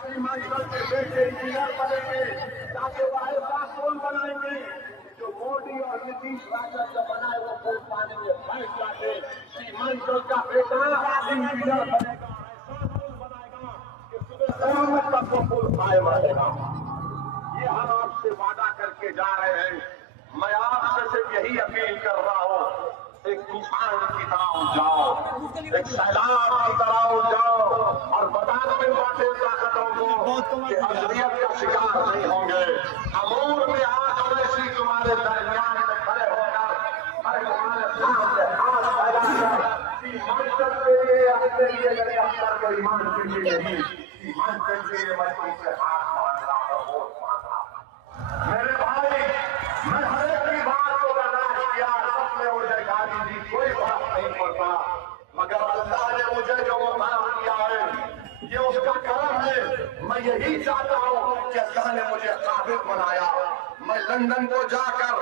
सीमांचल के बेटे इंजीनियर बनेंगे, ताकि वो ऐसा पुल बनाएंगे जो मोदी और नीतीश राजद जो बनाए वो पुल पाने में फैसला दे। सीमांचल का बेटा इंजीनियर बनेगा, ऐसा पुल बनाएगा कि सुबह कयामत तक वो पुल कायम रहेगा। ये हम आपसे वादा करके जा रहे हैं। मैं आपसे सिर्फ यही अपील कर रहा हूँ, एक तूफान की तरह जाओ, एक सैलाब की तरह जाओ और बताने में बातें ताकतों को कि असलियत का शिकार नहीं होंगे। अमूर में आज अवैसी तुम्हारे दरमियान में खड़े होकर तुम्हारे सामने हाथ फैलाकर सीमांचल के लिए अपने लिए मेरे अंदर के ईमान के लिए नहीं, सीमांचल के लिए मैं तुमसे हाथ मांग रहा हूँ, वोट मांग रहा हूँ। मेरे भाई, मैं हर एक की बात को बर्दाश्त किया, सबने मुझे गाली दी, कोई फर्क नहीं पड़ता, मगर अल्लाह ने मुझे जो मुकाम दिया है ये उसका करम है। मैं यही चाहता हूँ कि अल्लाह ने मुझे काबिल बनाया। मैं लंदन को जाकर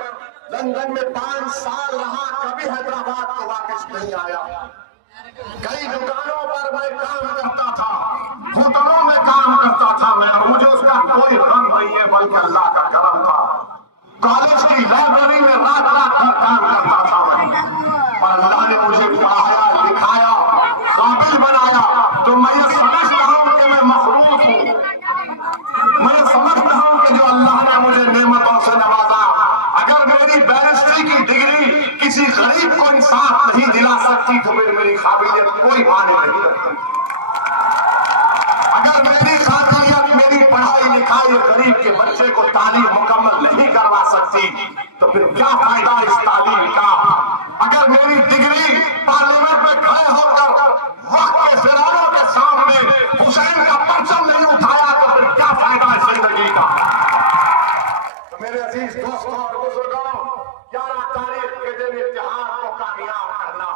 लंदन में 5 साल रहा, कभी हैदराबाद को वापस नहीं आया। कई दुकानों पर मैं काम करता था, होटलों में काम करता था मैं, और मुझे उसका कोई गम नहीं है, बल्कि अल्लाह का करम था। कॉलेज की लाइब्रेरी में रात रात भर काम करता था मैं, और अल्लाह ने मुझे पढ़ाया, लिखाया, काबिल बनाया। तो मैं ये समझता हूँ कि मैं मखलूक हूँ, मैं समझता हूँ कि जो अल्लाह ने मुझे नेमतों से नवाजा, अगर मेरी बैरिस्ट्री की डिग्री किसी गरीब को इंसाफ नहीं दिला सकती तो फिर मेरी काबिलियत कोई माने नहीं रखती। अगर मेरी काबिलियत, मेरी पढ़ाई लिखाई गरीब के बच्चे को तालीम मुकम्मल नहीं करवा सकती तो फिर क्या फायदा इस तालीम का। अगर मेरी डिग्री पार्लियामेंट में खड़े होकर वक्त के फिरौनों के सामने हुसैन का परचम नहीं उठाया तो फिर क्या फायदा है जिंदगी का। तो मेरे अजीज दोस्तों और बुजुर्गों, 11 तारीख के दिन इत्तेहाद को कामयाब करना,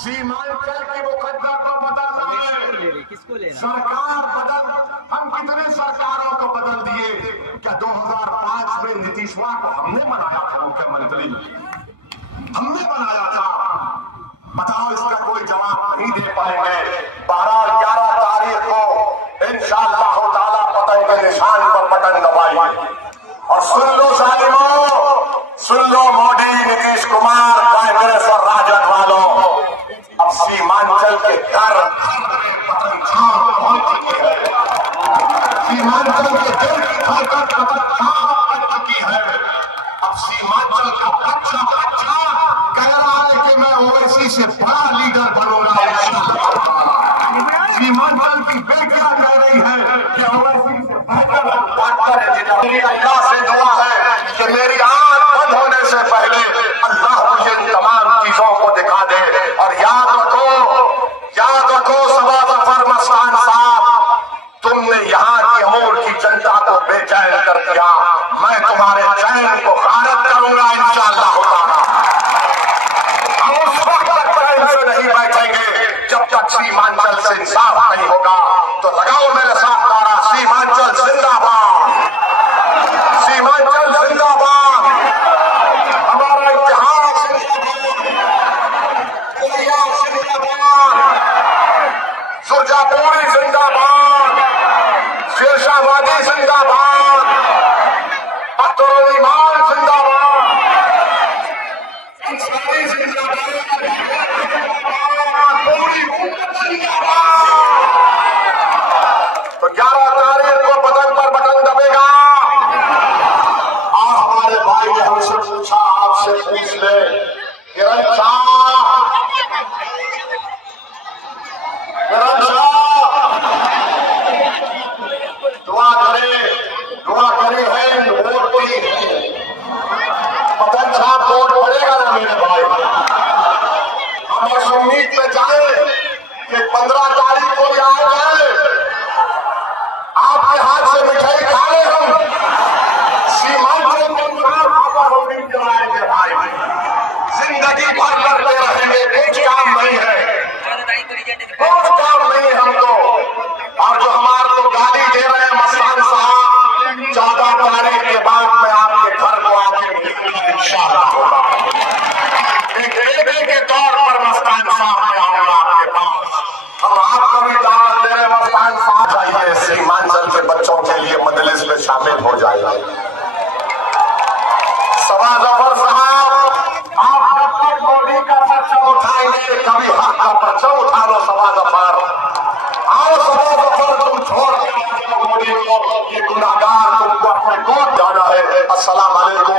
सीमांचल की मुकद्दर को बदलना है। सरकार बदल, हम कितने सरकारों को बदल दिए। क्या 2005 में नीतीशवा को हमने बनाया था मुख्यमंत्री, हमने बनाया था? बताओ, इसका कोई जवाब नहीं दे पाएंगे। 12-11 तारीख को इंशाअल्लाह ताला पतन के निशान पर बटन दबाएंगे। और सुन लो सालिमों, सुन लो मोदी, नीतीश कुमार, कांग्रेस और राजद वालों, अब सीमांचल के घर पतन पहुंच चुकी है। सीमांचल के दिल की धड़कन पतन बन चुकी है। अब सीमांचल का बच्चा कह रहा है कि मैं ओवैसी से बड़ा लीडर बनूंगा। कभी हक का पर्चा उठा लो सभा दफार। आओ सभा दफार, तुम छोड़ के मोदी को, ये गुनाहगार तुमको अपने कोर्ट जाना है। अस्सलाम वालेकुम।